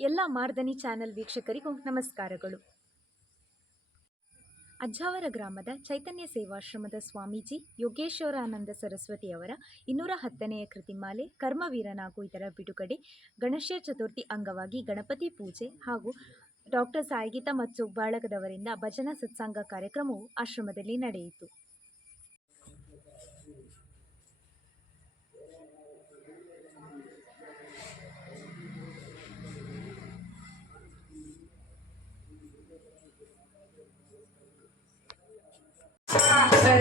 ಎಲ್ಲ ಮಾರ್ದನಿ ಚಾನೆಲ್ ವೀಕ್ಷಕರಿಗೂ ನಮಸ್ಕಾರಗಳು. ಅಜ್ಜಾವರ ಗ್ರಾಮದ ಚೈತನ್ಯ ಸೇವಾಶ್ರಮದ ಸ್ವಾಮೀಜಿ ಯೋಗೇಶ್ವರಾನಂದ ಸರಸ್ವತಿಯವರ ಇನ್ನೂರ ಹತ್ತನೆಯ ಕೃತಿಮಾಲೆ, ಕರ್ಮವೀರನಾಗೂ ಇದರ ಬಿಡುಗಡೆ ಗಣೇಶ ಚತುರ್ಥಿ ಅಂಗವಾಗಿ ಗಣಪತಿ ಪೂಜೆ ಹಾಗೂ ಡಾಕ್ಟರ್ ಸಾಯಿಗೀತಾ ಮತ್ತು ಬಾಳಗದವರಿಂದ ಭಜನಾ ಸತ್ಸಂಗ ಕಾರ್ಯಕ್ರಮವು ಆಶ್ರಮದಲ್ಲಿ ನಡೆಯಿತು.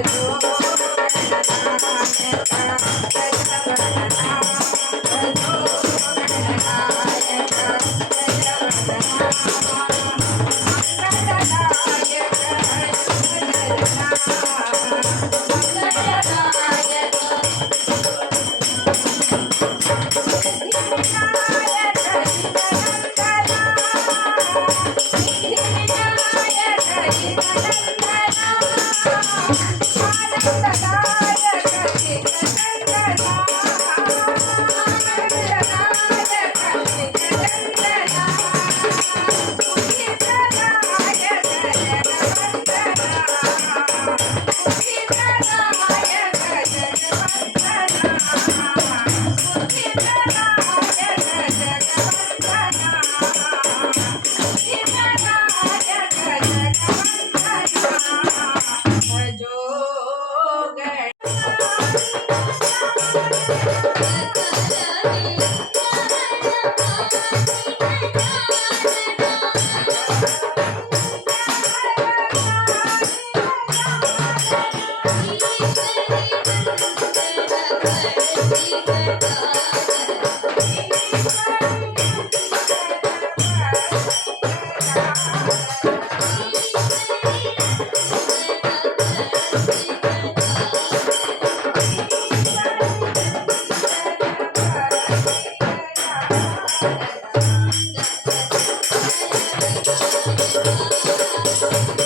Thank you.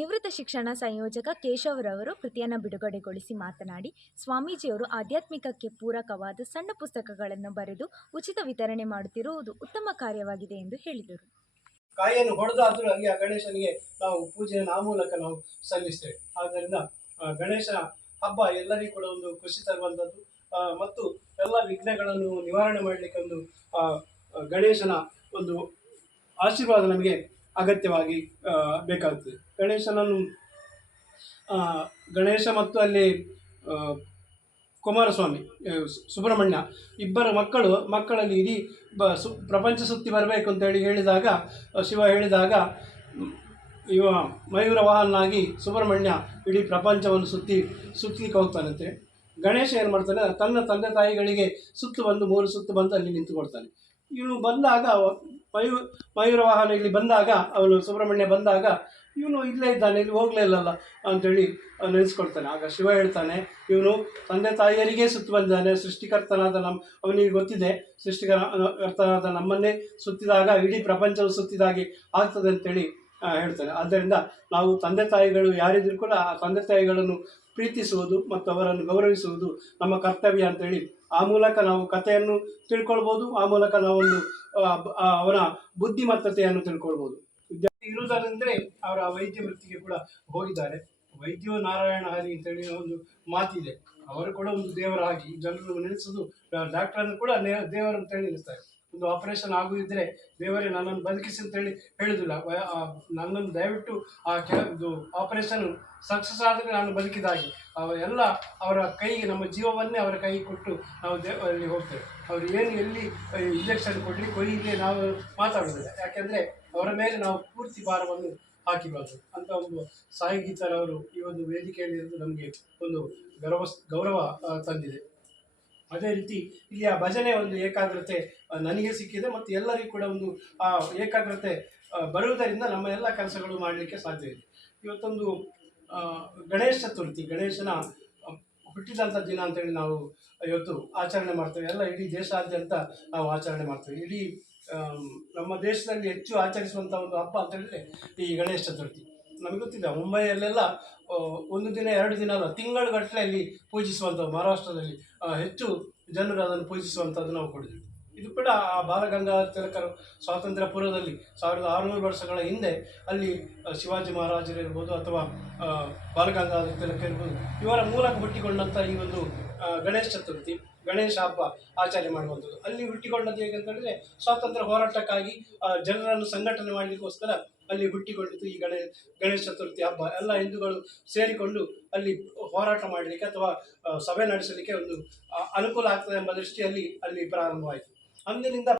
ನಿವೃತ್ತ ಶಿಕ್ಷಣ ಸಂಯೋಜಕ ಕೇಶವರವರು ಕೃತಿಯನ್ನು ಬಿಡುಗಡೆಗೊಳಿಸಿ ಮಾತನಾಡಿ, ಸ್ವಾಮೀಜಿಯವರು ಆಧ್ಯಾತ್ಮಿಕಕ್ಕೆ ಪೂರಕವಾದ ಸಣ್ಣ ಪುಸ್ತಕಗಳನ್ನು ಬರೆದು ಉಚಿತ ವಿತರಣೆ ಮಾಡುತ್ತಿರುವುದು ಉತ್ತಮ ಕಾರ್ಯವಾಗಿದೆ ಎಂದು ಹೇಳಿದರು. ಕಾಯಿಯನ್ನು ಹೊಡೆದಾದರೂ ಹಂಗೆ ಆ ಗಣೇಶನಿಗೆ ನಾವು ಪೂಜೆಯನ್ನು ಆ ಮೂಲಕ ನಾವು ಸಲ್ಲಿಸ್ತೇವೆ. ಆದ್ದರಿಂದ ಗಣೇಶ ಹಬ್ಬ ಎಲ್ಲರಿಗೂ ಕೂಡ ಒಂದು ಖುಷಿ ತರುವಂಥದ್ದು. ಮತ್ತು ಎಲ್ಲ ವಿಘ್ನಗಳನ್ನು ನಿವಾರಣೆ ಮಾಡಲಿಕ್ಕೆ ಒಂದು ಗಣೇಶನ ಒಂದು ಆಶೀರ್ವಾದ ನಮಗೆ ಅಗತ್ಯವಾಗಿ ಬೇಕಾಗ್ತದೆ. ಗಣೇಶನನ್ನು ಗಣೇಶ ಮತ್ತು ಅಲ್ಲಿ ಕುಮಾರಸ್ವಾಮಿ ಸುಬ್ರಹ್ಮಣ್ಯ ಇಬ್ಬರ ಮಕ್ಕಳು, ಮಕ್ಕಳಲ್ಲಿ ಇಡೀ ಬ, ಸು, ಪ್ರಪಂಚ ಸುತ್ತಿ ಬರಬೇಕು ಅಂತೇಳಿ ಹೇಳಿದಾಗ ಶಿವ ಹೇಳಿದಾಗ, ಇವ ಮಯೂರ ವಾಹನಾಗಿ ಸುಬ್ರಹ್ಮಣ್ಯ ಇಡೀ ಪ್ರಪಂಚವನ್ನು ಸುತ್ತಿ ಸುತ್ತಲಿಕ್ಕೆ ಹೋಗ್ತಾನಂತೆ ಗಣೇಶ ಏನು ಮಾಡ್ತಾನೆ, ತನ್ನ ತಂದೆ ತಾಯಿಗಳಿಗೆ ಸುತ್ತು ಬಂದು ಮೂರು ಸುತ್ತು ಬಂದು ಅಲ್ಲಿ ನಿಂತುಕೊಳ್ತಾನೆ. ಇವನು ಬಂದಾಗ ಮಯೂ ಮಯೂರ ವಾಹನ ಇಲ್ಲಿ ಬಂದಾಗ, ಅವನು ಸುಬ್ರಹ್ಮಣ್ಯ ಬಂದಾಗ, ಇವನು ಇಲ್ಲೇ ಇದ್ದಾನೆ, ಇಲ್ಲಿ ಹೋಗಲೇ ಇಲ್ಲಲ್ಲ ಅಂತೇಳಿ ನೆನೆಸ್ಕೊಳ್ತಾನೆ. ಆಗ ಶಿವ ಹೇಳ್ತಾನೆ, ಇವನು ತಂದೆ ತಾಯಿಯರಿಗೆ ಸುತ್ತು ಬಂದಿದ್ದಾನೆ, ಸೃಷ್ಟಿಕರ್ತನಾದ ನಮ್ಮ ಅವನಿಗೆ ಗೊತ್ತಿದೆ ಸೃಷ್ಟಿಕರ್ತನಾದ ನಮ್ಮನ್ನೇ ಸುತ್ತಿದಾಗ, ಇಡೀ ಪ್ರಪಂಚವು ಸುತ್ತಿದಾಗಿ ಆಗ್ತದೆ ಅಂತೇಳಿ ಆ, ಹೇಳ್ತಾನೆ ಆದ್ದರಿಂದ ನಾವು ತಂದೆ ತಾಯಿಗಳು ಯಾರಿದ್ರು ಕೂಡ ಆ ತಂದೆ ತಾಯಿಗಳನ್ನು ಪ್ರೀತಿಸುವುದು ಮತ್ತು ಅವರನ್ನು ಗೌರವಿಸುವುದು ನಮ್ಮ ಕರ್ತವ್ಯ ಅಂತೇಳಿ ಆ ಮೂಲಕ ನಾವು ಕಥೆಯನ್ನು ತಿಳ್ಕೊಳ್ಬೋದು ಆ ಮೂಲಕ ನಾವೊಂದು ಅವರ ಬುದ್ಧಿಮತ್ತತೆಯನ್ನು ತಿಳ್ಕೊಳ್ಬೋದು. ವಿದ್ಯಾರ್ಥಿ ಇರುವುದಾದ್ರೆ ಅವರ ವೈದ್ಯ ವೃತ್ತಿಗೆ ಕೂಡ ಹೋಗಿದ್ದಾರೆ. ವೈದ್ಯೋ ನಾರಾಯಣ ಹರಿ ಅಂತೇಳಿ ಒಂದು ಮಾತಿದೆ. ಅವರು ಕೂಡ ಒಂದು ದೇವರಾಗಿ ಜನರನ್ನು ನೆನೆಸೋದು ಡಾಕ್ಟರನ್ನು ಕೂಡ ದೇವರು ಅಂತೇಳಿ ನೆನೆಸ್ತಾರೆ. ಒಂದು ಆಪರೇಷನ್ ಆಗುದಿದ್ರೆ ದೇವರೇ ನನ್ನನ್ನು ಬದುಕಿಸಿ ಅಂತೇಳಿ ಹೇಳುದಿಲ್ಲ ನನ್ನನ್ನು ದಯವಿಟ್ಟು ಆ ಕೆಲವು ಆಪರೇಷನ್ ಸಕ್ಸಸ್ ಆದರೆ ನಾನು ಬದುಕಿದಾಗಿ ಎಲ್ಲ ಅವರ ಕೈಗೆ, ನಮ್ಮ ಜೀವವನ್ನೇ ಅವರ ಕೈಗೆ ಕೊಟ್ಟು ನಾವು ಅಲ್ಲಿ ಹೋಗ್ತೇವೆ. ಅವರು ಏನು ಎಲ್ಲಿ ಇಂಜೆಕ್ಷನ್ ಕೊಡಲಿ ಕೊಯ್ಯಿಗೆ ನಾವು ಮಾತಾಡೋದಿಲ್ಲ. ಯಾಕೆಂದರೆ ಅವರ ಮೇಲೆ ನಾವು ಪೂರ್ತಿ ಭಾರವನ್ನು ಹಾಕಿಬಾರ್ದು. ಅಂತ ಒಂದು ಸಾಯಿ ಗೀತರವರು ಈ ಒಂದು ವೇದಿಕೆಯಲ್ಲಿ ನಮಗೆ ಒಂದು ಗೌರವ ಗೌರವ ತಂದಿದೆ. ಅದೇ ರೀತಿ ಇಲ್ಲಿ ಆ ಭಜನೆ ಒಂದು ಏಕಾಗ್ರತೆ ನನಗೆ ಸಿಕ್ಕಿದೆ ಮತ್ತು ಎಲ್ಲರಿಗೂ ಕೂಡ ಒಂದು, ಆ, ಏಕಾಗ್ರತೆ ಬರುವುದರಿಂದ ನಮ್ಮ ಎಲ್ಲ ಕೆಲಸಗಳು ಮಾಡಲಿಕ್ಕೆ ಸಾಧ್ಯ ಇದೆ. ಇವತ್ತೊಂದು ಗಣೇಶ ಚತುರ್ಥಿ, ಗಣೇಶನ ಹುಟ್ಟಿದಂಥ ದಿನ ಅಂತೇಳಿ ನಾವು ಇವತ್ತು ಆಚರಣೆ ಮಾಡ್ತೇವೆ. ಎಲ್ಲ ಇಡೀ ದೇಶಾದ್ಯಂತ ನಾವು ಆಚರಣೆ ಮಾಡ್ತೇವೆ. ಇಡೀ ನಮ್ಮ ದೇಶದಲ್ಲಿ ಹೆಚ್ಚು ಆಚರಿಸುವಂಥ ಒಂದು ಹಬ್ಬ ಅಂತ ಹೇಳಿದ್ರೆ ಈ ಗಣೇಶ ಚತುರ್ಥಿ. ನಮಗೆ ಗೊತ್ತಿದೆ, ಮುಂಬೈಯಲ್ಲೆಲ್ಲ ಒಂದು ದಿನ, ಎರಡು ದಿನ ಅಲ್ಲ, ತಿಂಗಳುಗಟ್ಟಲೆ ಅಲ್ಲಿ ಪೂಜಿಸುವಂಥ ಮಹಾರಾಷ್ಟ್ರದಲ್ಲಿ ಹೆಚ್ಚು ಜನರು ಅದನ್ನು ಪೂಜಿಸುವಂಥದ್ದು ನಾವು ಕೊಡಿದ್ವಿ ಇದು ಕೂಡ ಆ ಬಾಲಗಂಗಾಧರ ತಿಲಕರು ಸ್ವಾತಂತ್ರ್ಯ ಪೂರ್ವದಲ್ಲಿ ಸಾವಿರದ ಆರುನೂರು ವರ್ಷಗಳ ಹಿಂದೆ ಅಲ್ಲಿ ಶಿವಾಜಿ ಮಹಾರಾಜರಿರ್ಬೋದು ಅಥವಾ ಬಾಲಗಂಗಾಧರ ತಿಲಕ ಇರ್ಬೋದು, ಇವರ ಮೂಲಕ ಹುಟ್ಟಿಕೊಂಡಂಥ ಈ ಒಂದು ಗಣೇಶ ಚತುರ್ಥಿ, ಗಣೇಶ ಹಬ್ಬ ಆಚರಣೆ ಮಾಡುವಂಥದ್ದು. ಅಲ್ಲಿ ಹುಟ್ಟಿಕೊಂಡದ್ದು ಹೇಗೆ ಅಂತ ಹೇಳಿದ್ರೆ, ಸ್ವಾತಂತ್ರ್ಯ ಹೋರಾಟಕ್ಕಾಗಿ ಜನರನ್ನು ಸಂಘಟನೆ ಮಾಡಲಿಕ್ಕೋಸ್ಕರ ಅಲ್ಲಿ ಹುಟ್ಟಿಕೊಂಡಿದ್ದು ಈ ಗಣೇಶ ಗಣೇಶ ಚತುರ್ಥಿ ಹಬ್ಬ. ಎಲ್ಲ ಹಿಂದೂಗಳು ಸೇರಿಕೊಂಡು ಅಲ್ಲಿ ಹೋರಾಟ ಮಾಡಲಿಕ್ಕೆ ಅಥವಾ ಸಭೆ ನಡೆಸಲಿಕ್ಕೆ ಒಂದು ಅನುಕೂಲ ಆಗ್ತದೆ ಎಂಬ ದೃಷ್ಟಿಯಲ್ಲಿ ಅಲ್ಲಿ ಪ್ರಾರಂಭವಾಯಿತು. ಅಂದಿನಿಂದ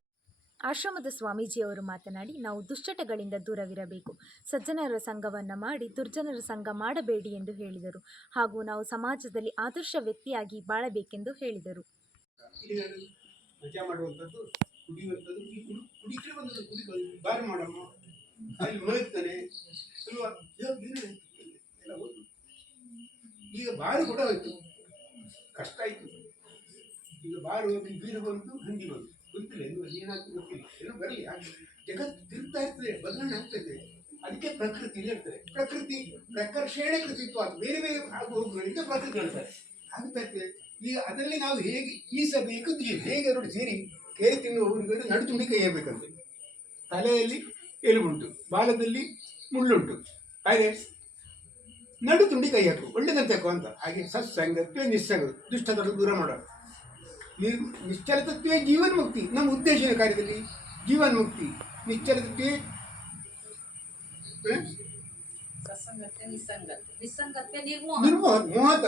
ಆಶ್ರಮದ ಸ್ವಾಮೀಜಿಯವರು ಮಾತನಾಡಿ ನಾವು ದುಶ್ಚಟಗಳಿಂದ ದೂರವಿರಬೇಕು. ಸಜ್ಜನರ ಸಂಘವನ್ನು ಮಾಡಿ ದುರ್ಜನರ ಸಂಘ ಮಾಡಬೇಡಿ ಎಂದು ಹೇಳಿದರು. ಹಾಗೂ ನಾವು ಸಮಾಜದಲ್ಲಿ ಆದರ್ಶ ವ್ಯಕ್ತಿಯಾಗಿ ಬಾಳಬೇಕೆಂದು ಹೇಳಿದರು. ಇಲ್ಲಿ ಮಜಾ ಮಾಡುವಂಥದ್ದು ಕುಡಿಯುವಂಥದ್ದು ಈ ಕುಡಿ ಕುಡಿದ್ರೆ ಕುಡಿ ಬಾರಿ ಮಾಡಮ್ಮ ಅಲ್ಲಿ ಮಲಗ್ತಾನೆ ಅಲ್ವಾ ಇವಾಗ ಏನು ಎಲ್ಲ ಹೋಯ್ತು ಈಗ ಬಾರಿ ಕೂಡ ಹೋಯ್ತು. ಕಷ್ಟ ಆಯ್ತು. ಈಗ ಬಾರಿ ಹೋಗಿ ಬೀರು ಬಂತು ಹಂದಿ ಬಂತು. ಗೊತ್ತಿಲ್ಲ ಇನ್ನು ಏನಾಗ್ತದೆ ಗೊತ್ತಿಲ್ಲ ಏನೋ ಬರಲಿ ಜಗತ್ತು ತಿರುಗ್ತಾ ಇರ್ತದೆ, ಬದಲಾವಣೆ ಆಗ್ತದೆ ಅದಕ್ಕೆ ಪ್ರಕೃತಿ ಇರ್ತದೆ ಪ್ರಕೃತಿ ಪ್ರಕರ್ಷಣೆ ಕೃತಿತ್ವ ಬೇರೆ ಬೇರೆ ಭಾಗಗಳಿಂದ ಪ್ರಕೃತಿ ಹೇಳ್ತಾರೆ ಆಗ್ತಾ ಇರ್ತದೆ ಈಗ ಅದರಲ್ಲಿ ನಾವು ಹೇಗೆ ಈಸಬೇಕು ಹೇಗೆ ಎರಡು ಸೇರಿ ಕೇರಿ ತಿನ್ನುವವರಿಗೆ ನಡುತುಂಡಿ ಕೈ ಹೇಳಬೇಕಂತೆ ತಲೆಯಲ್ಲಿ ಎಲುಬುಂಟು, ಬಾಲದಲ್ಲಿ ಮುಳ್ಳುಂಟು. ಹಾಗೆ ನಡು ತುಂಡಿ ಕೈ ಹಾಕು. ಒಳ್ಳೆದಂತೆ ಹಾಕು ಅಂತ. ಹಾಗೆ ಸತ್ಸಂಗತ್ವ ನಿಸ್ಸಂಗ ದುಷ್ಟತನ ದೂರ ಮಾಡೋದು ನಿರ್ ನಿಶ್ಚಲತತ್ವೇ ಜೀವನ್ ಮುಕ್ತಿ ನಮ್ಮ ಉದ್ದೇಶದ ಕಾರ್ಯದಲ್ಲಿ ಜೀವನ್ ಮುಕ್ತಿ ನಿಶ್ಚಲತತ್ವೇ ನಿರ್ಮೋಹ. ಮೋಹತ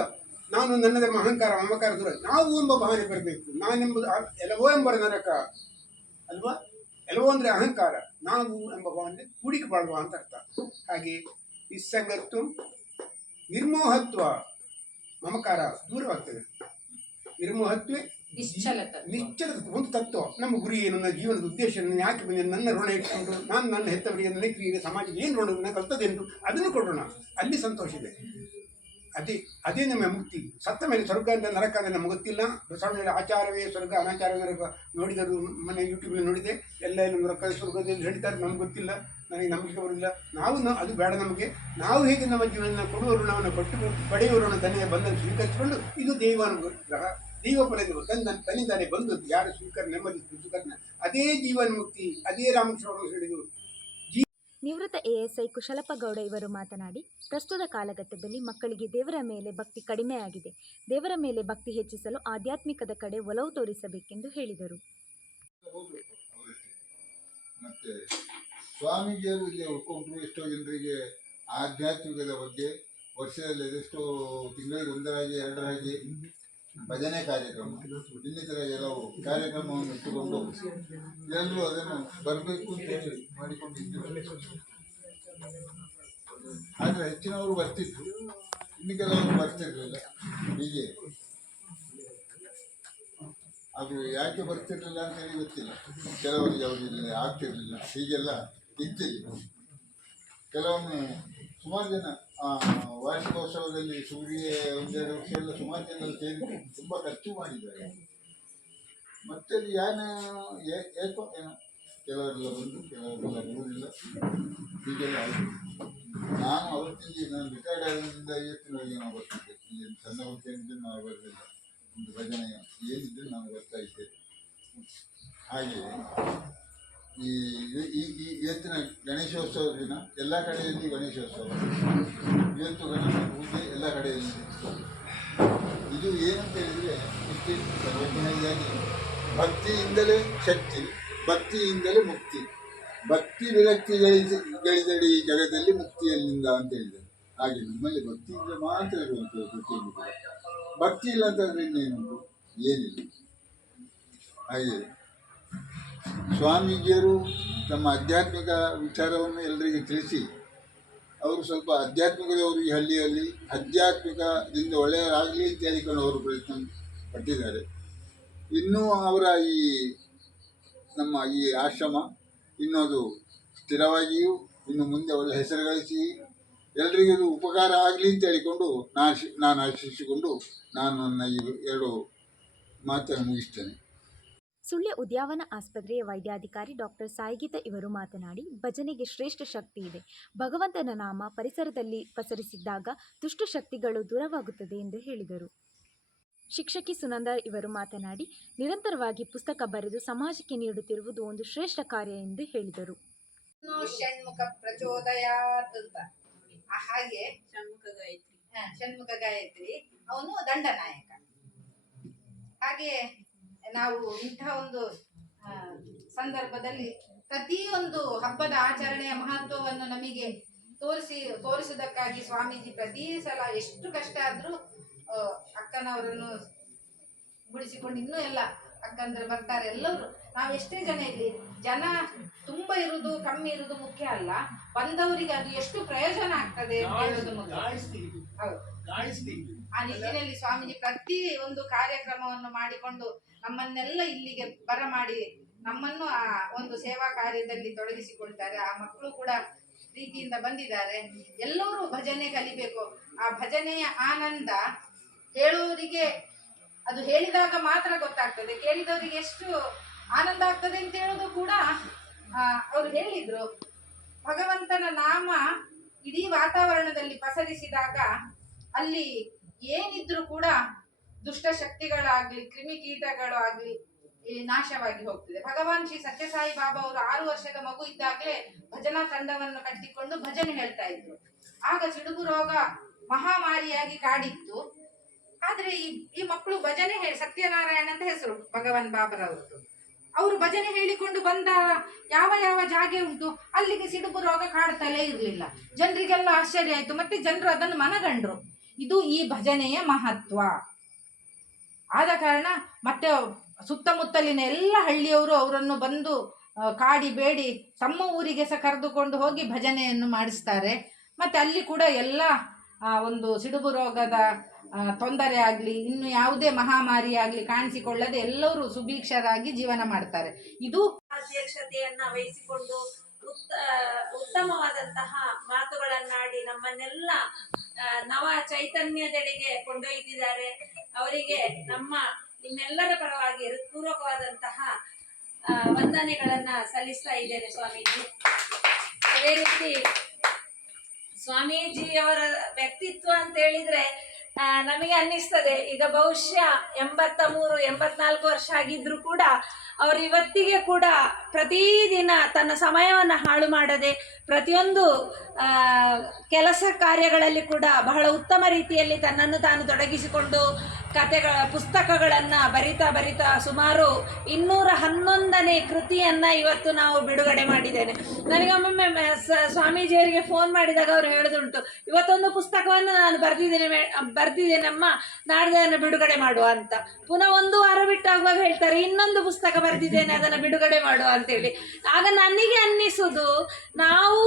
ನಾನು ನನ್ನದೇ ಅಹಂಕಾರ ಮಮಕಾರ ದೂರ. ನಾವು ಎಂಬ ಭಾವನೆ ಬರಬೇಕು. ನಾನೆಂಬುದು ಎಲ್ಲವೋ ಎಂಬ ನರಕ. ಅಲ್ವಾ? ಎಲ್ಲವೋ ಅಂದ್ರೆ ಅಹಂಕಾರ. ನಾವು ಎಂಬ ಭಾವನೆ ಕೂಡಿಕೆ ಬಾಳುವ ಅಂತ ಅರ್ಥ. ಹಾಗೆ ನಿಸ್ಸಂಗತ್ವ ನಿರ್ಮೋಹತ್ವ ಮಮಕಾರ ದೂರವಾಗ್ತದೆ. ನಿರ್ಮೋಹತ್ವೇ ನಿಶ್ಚಲ ಒಂದು ತತ್ವ. ನಮ್ಮ ಗುರಿ ಏನು? ನನ್ನ ಜೀವನದ ಉದ್ದೇಶ ಯಾಕೆ ಬಂದ ನನ್ನ ಋಣ ಇಟ್ಕೊಂಡು ನಾನು ನನ್ನ ಹೆತ್ತವರಿಗೆ ನನ್ನ ಕ್ರಿಯೆ ಸಮಾಜ ಏನು ಋಣ ನಾನು ಕಲ್ತದೇನು ಅದನ್ನು ಕೊಡೋಣ. ಅಲ್ಲಿ ಸಂತೋಷ ಇದೆ. ಅದೇ ಅದೇ ನಮ್ಮ ಮುಕ್ತಿ. ಸತ್ತ ಮೇಲೆ ಸ್ವರ್ಗ ಅಂತ ನರಕ ಅಂದರೆ ನಮ್ಗೆ ಗೊತ್ತಿಲ್ಲ. ಆಚಾರವೇ ಸ್ವರ್ಗ ಅನಾಚಾರವೇ ನರಕ ನೋಡಿದರು ಮನೆ ಯೂಟ್ಯೂಬಲ್ಲಿ ನೋಡಿದೆ. ಎಲ್ಲ ನರಕ ಸ್ವರ್ಗದಲ್ಲಿ ಹೇಳ್ತಾರೆ, ನಮ್ಗೆ ಗೊತ್ತಿಲ್ಲ. ನನಗೆ ನಂಬಿಕೆ ಬರಲಿಲ್ಲ ನಾವು ಅದು ಬೇಡ ನಮಗೆ. ನಾವು ಹೇಗೆ ನಮ್ಮ ಜೀವನ ಕೊಡುವ ಋಣವನ್ನು ಕೊಟ್ಟು ಪಡೆಯುವ ಋಣ ತನ್ನ ಬಂದನ್ನು ಸ್ವೀಕರಿಸಿಕೊಂಡು ಇದು ದೈವಾನುಗ್ರಹ. ದೈವ ಫಲದ ತನ್ನ ತನ್ನಿಂದಾನೆ ಬಂದು ಯಾರು ಸ್ವೀಕಾರ ನೆಮ್ಮದಿ ಸ್ವೀಕರಣ ಅದೇ ಜೀವನ್ ಮುಕ್ತಿ ಅದೇ ರಾಮಕೃಷ್ಣ ಹೇಳಿದರು. ನಿವೃತ್ತ ಎಎಸ್ಐ ಕುಶಲಪ್ಪ ಗೌಡ ಇವರು ಮಾತನಾಡಿ ಪ್ರಸ್ತುತ ಕಾಲಘಟ್ಟದಲ್ಲಿ ಮಕ್ಕಳಿಗೆ ದೇವರ ಮೇಲೆ ಭಕ್ತಿ ಕಡಿಮೆಯಾಗಿದೆ ದೇವರ ಮೇಲೆ ಭಕ್ತಿ ಹೆಚ್ಚಿಸಲು ಆಧ್ಯಾತ್ಮಿಕದ ಕಡೆ ಒಲವು ತೋರಿಸಬೇಕೆಂದು ಹೇಳಿದರು. ಮತ್ತೆ ಸ್ವಾಮೀಜಿಯರು ಇಲ್ಲಿ ಉಳ್ಕೊಂಡ್ರು ಎಷ್ಟೋ ಜನರಿಗೆ ಆಧ್ಯಾತ್ಮಿಕದ ಬಗ್ಗೆ. ವರ್ಷದಲ್ಲಿ ಎಷ್ಟೋ ತಿಂಗಳಿಗೆ ಒಂದರಾಗಿ ಎರಡರಾಗಿ ಭಜನೆ ಕಾರ್ಯಕ್ರಮ. ಇನ್ನಿತರ ಕೆಲವು ಕಾರ್ಯಕ್ರಮವನ್ನು ಇಟ್ಟುಕೊಂಡು ಎಲ್ಲರೂ ಅದನ್ನು ಬರಬೇಕು ಅಂತ ಹೇಳಿ ಮಾಡಿಕೊಂಡಿದ್ದರು ಆದರೆ ಹೆಚ್ಚಿನವರು ಬರ್ತಿದ್ರು. ಇನ್ನು ಕೆಲವರು ಬರ್ತಿರ್ಲಿಲ್ಲ. ಹೀಗೆ. ಅದು ಯಾಕೆ ಬರ್ತಿರ್ಲಿಲ್ಲ ಅಂತ ಹೇಳಿ ಗೊತ್ತಿಲ್ಲ. ಕೆಲವರಿಗೆ ಅವರಿಗೆ ಆಗ್ತಿರ್ಲಿಲ್ಲ. ಹೀಗೆಲ್ಲ ಇದ್ದಿಲ್ಲ ಕೆಲವೊಮ್ಮೆ ಸುಮಾರು ಜನ ವಾರ್ಷಿಕೋತ್ಸವದಲ್ಲಿ ಸೂರ್ಯ ಒಂದೆರಡು ವರ್ಷ ಎಲ್ಲ ಸುಮಾರು ಜನ ಸೇರಿ ತುಂಬ ಖರ್ಚು ಮಾಡಿದ್ದಾರೆ ಮತ್ತೆ ಯಾನ ಏಕೋ ಏನೋ ಕೆಲವರೆಲ್ಲ ಬಂದು ಕೆಲವರೆಲ್ಲ ಬರುವುದಿಲ್ಲ ಹೀಗೆಲ್ಲ ಆಯಿತು ನಾನು ಅವತ್ತಿಗೆ ನಾನು ರಿಟೈರ್ಡ್ ಆಗಿದ್ದರಿಂದ ಇವತ್ತಿನವರೆಗೆ ನಾವು ಬರ್ತಿದ್ದೆ ಇಲ್ಲಿ ಸಣ್ಣ ಹುದ್ದೆಯಿಂದ ನಾವು ಬರಲಿಲ್ಲ ಒಂದು ಭಜನೆ ಏನಿದ್ರು ನಾನು ಬರ್ತಾ ಇದ್ದೆ ಹಾಗೆ ಈ ಈ ಇವತ್ತಿನ ಗಣೇಶೋತ್ಸವ ದಿನ ಎಲ್ಲ ಕಡೆಯಲ್ಲಿ ಗಣೇಶೋತ್ಸವ ಇವತ್ತು ಗಣೇಶ ಎಲ್ಲ ಕಡೆಯಲ್ಲಿ ಇದು ಏನಂತ ಹೇಳಿದರೆ ಇಷ್ಟೇ ಭಕ್ತಿಯಿಂದಲೇ ಶಕ್ತಿ, ಭಕ್ತಿಯಿಂದಲೇ ಮುಕ್ತಿ. ಭಕ್ತಿ ವಿರಕ್ತಿ ಗಳಿದಡಿ ಈ ಜಗದಲ್ಲಿ ಮುಕ್ತಿಯಲ್ಲಿಂದ ಅಂತ ಹೇಳಿದ್ದಾರೆ. ಹಾಗೆ ನಮ್ಮಲ್ಲಿ ಭಕ್ತಿಯಿಂದ ಮಾತ್ರ ಇರುವಂಥದ್ದು ಪ್ರತಿಯೊಂದು ಭಕ್ತಿ ಇಲ್ಲ ಅಂತಂದ್ರೆ ಇನ್ನೇನುಂಟು? ಏನಿಲ್ಲ. ಹಾಗೆ ಸ್ವಾಮೀಜಿಯರು ತಮ್ಮ ಆಧ್ಯಾತ್ಮಿಕ ವಿಚಾರವನ್ನು ಎಲ್ಲರಿಗೆ ತಿಳಿಸಿ ಅವರು ಸ್ವಲ್ಪ ಆಧ್ಯಾತ್ಮಿಕದವರು ಈ ಹಳ್ಳಿಯಲ್ಲಿ, ಆಧ್ಯಾತ್ಮಿಕದಿಂದ ಒಳ್ಳೆಯವರಾಗಲಿ ಅಂತ ಹೇಳಿಕೊಂಡು ಅವರು ಪ್ರಯತ್ನ ಪಟ್ಟಿದ್ದಾರೆ. ಇನ್ನೂ ಅವರ ಈ ನಮ್ಮ ಈ ಆಶ್ರಮ ಇನ್ನೂ ಅದು ಸ್ಥಿರವಾಗಿಯೂ, ಇನ್ನು ಮುಂದೆ ಒಳ್ಳೆ ಹೆಸರು ಗಳಿಸಿ ಎಲ್ರಿಗೂ ಇದು ಉಪಕಾರ ಆಗಲಿ ಅಂತ ಹೇಳಿಕೊಂಡು ನಾನು ನಾನು ಆಶಿಸಿಕೊಂಡು ನಾನು ನನ್ನ ಈ ಎರಡು ಮಾತನ್ನು ಮುಗಿಸ್ತೇನೆ. ಸುಳ್ಯ ಉದ್ಯಾವನ ಆಸ್ಪತ್ರೆಯ ವೈದ್ಯಾಧಿಕಾರಿ ಡಾಕ್ಟರ್ ಸಾಯಿಗೀತ ಇವರು ಮಾತನಾಡಿ ಭಜನೆಗೆ ಶ್ರೇಷ್ಠ ಶಕ್ತಿ ಇದೆ. ಭಗವಂತನ ನಾಮ ಪರಿಸರದಲ್ಲಿ ಪಸರಿಸಿದ್ದಾಗ ದುಷ್ಟಶಕ್ತಿಗಳು ದೂರವಾಗುತ್ತದೆ ಎಂದು ಹೇಳಿದರು. ಶಿಕ್ಷಕಿ ಸುನಂದ ಇವರು ಮಾತನಾಡಿ ನಿರಂತರವಾಗಿ ಪುಸ್ತಕ ಬರೆದು ಸಮಾಜಕ್ಕೆ ನೀಡುತ್ತಿರುವುದು ಒಂದು ಶ್ರೇಷ್ಠ ಕಾರ್ಯ ಎಂದು ಹೇಳಿದರು. ಹಾಗೆ ಷಣ್ಮುಖ ಗಾಯತ್ರಿ. ಅವನು ದಂಡನಾಯಕ. ಹಾಗೆ ನಾವು ಇಂತಹ ಒಂದು ಸಂದರ್ಭದಲ್ಲಿ ಪ್ರತಿಯೊಂದು ಹಬ್ಬದ ಆಚರಣೆಯ ಮಹತ್ವವನ್ನು ನಮಗೆ ತೋರಿಸಿ ತೋರಿಸುವುದಕ್ಕಾಗಿ ಸ್ವಾಮೀಜಿ ಪ್ರತಿ ಸಲ ಎಷ್ಟು ಕಷ್ಟ ಆದ್ರೂ ಅಕ್ಕನವರನ್ನು ಗುಡಿಸಿಕೊಂಡು ಇನ್ನೂ ಎಲ್ಲ ಅಕ್ಕಂದ್ರೆ ಬರ್ತಾರೆ. ಎಲ್ಲರೂ ನಾವು ಎಷ್ಟೇ ಜನ ಇಲ್ಲಿ ಜನ ತುಂಬಾ ಇರುವುದು ಕಮ್ಮಿ ಇರುವುದು ಮುಖ್ಯ ಅಲ್ಲ. ಬಂದವರಿಗೆ ಅದು ಎಷ್ಟು ಪ್ರಯೋಜನ ಆಗ್ತದೆ ಅಂತ ಹೇಳೋದು ಮುಖ್ಯ. ಹೌದು. ಆ ನಿಟ್ಟಿನಲ್ಲಿ ಸ್ವಾಮೀಜಿ ಪ್ರತಿ ಒಂದು ಕಾರ್ಯಕ್ರಮವನ್ನು ಮಾಡಿಕೊಂಡು ನಮ್ಮನ್ನೆಲ್ಲ ಇಲ್ಲಿಗೆ ಬರಮಾಡಿ ನಮ್ಮನ್ನು ಆ ಒಂದು ಸೇವಾ ಕಾರ್ಯದಲ್ಲಿ ತೊಡಗಿಸಿಕೊಳ್ತಾರೆ. ಆ ಮಕ್ಕಳು ಕೂಡ ಪ್ರೀತಿಯಿಂದ ಬಂದಿದ್ದಾರೆ. ಎಲ್ಲರೂ ಭಜನೆ ಕಲಿಬೇಕು. ಆ ಭಜನೆಯ ಆನಂದ ಹೇಳುವವರಿಗೆ ಅದು ಹೇಳಿದಾಗ ಮಾತ್ರ ಗೊತ್ತಾಗ್ತದೆ. ಕೇಳಿದವರಿಗೆ ಎಷ್ಟು ಆನಂದ ಆಗ್ತದೆ ಅಂತ ಹೇಳೋದು ಕೂಡ ಅವರು ಹೇಳಿದ್ರು. ಭಗವಂತನ ನಾಮ ಇಡೀ ವಾತಾವರಣದಲ್ಲಿ ಪಸರಿಸಿದಾಗ ಅಲ್ಲಿ ಏನಿದ್ರು ಕೂಡ ದುಷ್ಟ ಶಕ್ತಿಗಳಾಗ್ಲಿ, ಕ್ರಿಮಿಕೀಟಗಳು ಆಗ್ಲಿ, ಈ ನಾಶವಾಗಿ ಹೋಗ್ತದೆ. ಭಗವಾನ್ ಶ್ರೀ ಸತ್ಯಸಾಯಿ ಬಾಬಾ ಅವರು ಆರು ವರ್ಷದ ಮಗು ಇದ್ದಾಗಲೇ ಭಜನಾ ತಂಡವನ್ನು ಕಟ್ಟಿಕೊಂಡು ಭಜನೆ ಹೇಳ್ತಾ ಇದ್ರು. ಆಗ ಸಿಡುಬು ರೋಗ ಮಹಾಮಾರಿಯಾಗಿ ಕಾಡಿತ್ತು. ಆದ್ರೆ ಈ ಈ ಮಕ್ಕಳು ಭಜನೆ ಹೇಳಿ ಸತ್ಯನಾರಾಯಣ ಅಂತ ಹೆಸರು ಭಗವಾನ್ ಬಾಬರವ್ರದ್ದು. ಅವರು ಭಜನೆ ಹೇಳಿಕೊಂಡು ಬಂದ ಯಾವ ಯಾವ ಜಾಗೆ ಉಂಟು, ಅಲ್ಲಿಗೆ ಸಿಡುಬು ರೋಗ ಕಾಡ್ತಲೇ ಇರಲಿಲ್ಲ. ಜನರಿಗೆಲ್ಲ ಆಶ್ಚರ್ಯ ಆಯಿತು. ಮತ್ತೆ ಜನರು ಅದನ್ನು ಮನಗಂಡ್ರು. ಇದು ಈ ಭಜನೆಯ ಮಹತ್ವ. ಆದ ಕಾರಣ ಮತ್ತೆ ಸುತ್ತಮುತ್ತಲಿನ ಎಲ್ಲ ಹಳ್ಳಿಯವರು ಅವರನ್ನು ಬಂದು ಕಾಡಿ ಬೇಡಿ ತಮ್ಮ ಊರಿಗೆ ಸಹ ಕರೆದುಕೊಂಡು ಹೋಗಿ ಭಜನೆಯನ್ನು ಮಾಡಿಸ್ತಾರೆ. ಮತ್ತೆ ಅಲ್ಲಿ ಕೂಡ ಎಲ್ಲ ಒಂದು ಸಿಡುಬು ರೋಗದ ತೊಂದರೆ ಆಗಲಿ, ಇನ್ನು ಯಾವುದೇ ಮಹಾಮಾರಿ ಆಗಲಿ ಕಾಣಿಸಿಕೊಳ್ಳದೆ ಎಲ್ಲರೂ ಸುಭೀಕ್ಷರಾಗಿ ಜೀವನ ಮಾಡ್ತಾರೆ. ಇದು ಅಧ್ಯಕ್ಷತೆಯನ್ನ ವಹಿಸಿಕೊಂಡು ಉತ್ತ, ಉತ್ತಮವಾದಂತಹ ಮಾತುಗಳನ್ನಾಡಿ ನಮ್ಮನ್ನೆಲ್ಲ ನವ ಚೈತನ್ಯದೆಡೆಗೆ ಕೊಂಡೊಯ್ದಿದ್ದಾರೆ. ಅವರಿಗೆ ನಮ್ಮ, ನಿಮ್ಮೆಲ್ಲರ ಪರವಾಗಿ ಹೃತ್ಪೂರ್ವಕವಾದಂತಹ ವಂದನೆಗಳನ್ನ ಸಲ್ಲಿಸ್ತಾ ಇದ್ದೇನೆ ಸ್ವಾಮೀಜಿ. ಅದೇ ರೀತಿ ಸ್ವಾಮೀಜಿಯವರ ವ್ಯಕ್ತಿತ್ವ ಅಂತ ಹೇಳಿದ್ರೆ ನಮಗೆ ಅನ್ನಿಸ್ತದೆ. ಈಗ ಬಹುಶಃ ಎಂಬತ್ತ ಮೂರು ಎಂಬತ್ನಾಲ್ಕು ವರ್ಷ ಆಗಿದ್ರು ಕೂಡ ಅವರು ಇವತ್ತಿಗೆ ಕೂಡ ಪ್ರತಿದಿನ ತನ್ನ ಸಮಯವನ್ನು ಹಾಳು ಮಾಡದೆ ಪ್ರತಿಯೊಂದು ಕೆಲಸ ಕಾರ್ಯಗಳಲ್ಲಿ ಕೂಡ ಬಹಳ ಉತ್ತಮ ರೀತಿಯಲ್ಲಿ ತನ್ನನ್ನು ತಾನು ತೊಡಗಿಸಿಕೊಂಡು ಕತೆಗಳ ಪುಸ್ತಕಗಳನ್ನು ಬರಿತಾ ಬರಿತಾ ಸುಮಾರು ಇನ್ನೂರ ಹನ್ನೊಂದನೇ ಕೃತಿಯನ್ನು ಇವತ್ತು ನಾವು ಬಿಡುಗಡೆ ಮಾಡಿದ್ದೇನೆ. ನನಗೆ ಒಮ್ಮೊಮ್ಮೆ ಮ- ಸ- ಸ್ವಾಮೀಜಿಯವರಿಗೆ ಫೋನ್ ಮಾಡಿದಾಗ ಅವರು ಹೇಳೋದುಂಟು, ಇವತ್ತೊಂದು ಪುಸ್ತಕವನ್ನು ನಾನು ಬರೆದಿದ್ದೇನೆ ಮೇ, ಬರೆದಿದ್ದೇನಮ್ಮ ನಾಡ್ದನ್ನು ಬಿಡುಗಡೆ ಮಾಡುವ ಅಂತ. ಪುನಃ ಒಂದು ವಾರ ಬಿಟ್ಟಾಗುವಾಗ ಹೇಳ್ತಾರೆ, ಇನ್ನೊಂದು ಪುಸ್ತಕ ಬರೆದಿದ್ದೇನೆ, ಅದನ್ನು ಬಿಡುಗಡೆ ಮಾಡುವ ಅಂತೇಳಿ. ಆಗ ನನಗೆ ಅನ್ನಿಸುವುದು ನಾವು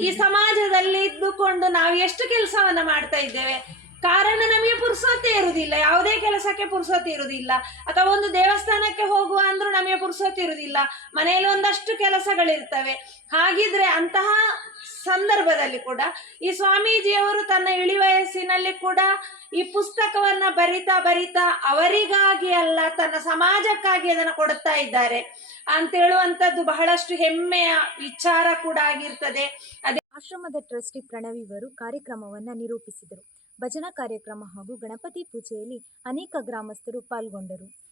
ಈ ಸಮಾಜದಲ್ಲಿ ಇದ್ದುಕೊಂಡು ನಾವು ಎಷ್ಟು ಕೆಲಸವನ್ನು ಮಾಡ್ತಾ ಇದ್ದೇವೆ? ಕಾರಣ ನಮಗೆ ಪುರ್ಸೊತ್ತೇ ಇರುವುದಿಲ್ಲ. ಯಾವುದೇ ಕೆಲಸಕ್ಕೆ ಪುರ್ಸೊತ್ತು ಇರುವುದಿಲ್ಲ. ಅಥವಾ ಒಂದು ದೇವಸ್ಥಾನಕ್ಕೆ ಹೋಗುವ ಅಂದ್ರೂ ನಮಗೆ ಪುರ್ಸೊತ್ತೆ ಇರುವುದಿಲ್ಲ. ಮನೆಯಲ್ಲಿ ಒಂದಷ್ಟು ಕೆಲಸಗಳಿರ್ತವೆ. ಹಾಗಿದ್ರೆ ಅಂತಹ ಸಂದರ್ಭದಲ್ಲಿ ಕೂಡ ಈ ಸ್ವಾಮೀಜಿಯವರು ತನ್ನ ಇಳಿ ವಯಸ್ಸಿನಲ್ಲಿ ಕೂಡ ಈ ಪುಸ್ತಕವನ್ನ ಬರಿತಾ ಬರಿತಾ ಅವರಿಗಾಗಿ ಅಲ್ಲ, ತನ್ನ ಸಮಾಜಕ್ಕಾಗಿ ಅದನ್ನು ಕೊಡ್ತಾ ಇದ್ದಾರೆ. ಅಂತ ಹೇಳುವಂತದ್ದು ಬಹಳಷ್ಟು ಹೆಮ್ಮೆಯ ವಿಚಾರ ಕೂಡ ಆಗಿರ್ತದೆ. ಅದೇ ಆಶ್ರಮದ ಟ್ರಸ್ಟಿ ಪ್ರಣವ್ ಇವರು ಕಾರ್ಯಕ್ರಮವನ್ನು ನಿರೂಪಿಸಿದರು. ಭಜನಾ ಕಾರ್ಯಕ್ರಮ ಹಾಗೂ ಗಣಪತಿ ಪೂಜೆಯಲ್ಲಿ ಅನೇಕ ಗ್ರಾಮಸ್ಥರು ಪಾಲ್ಗೊಂಡರು.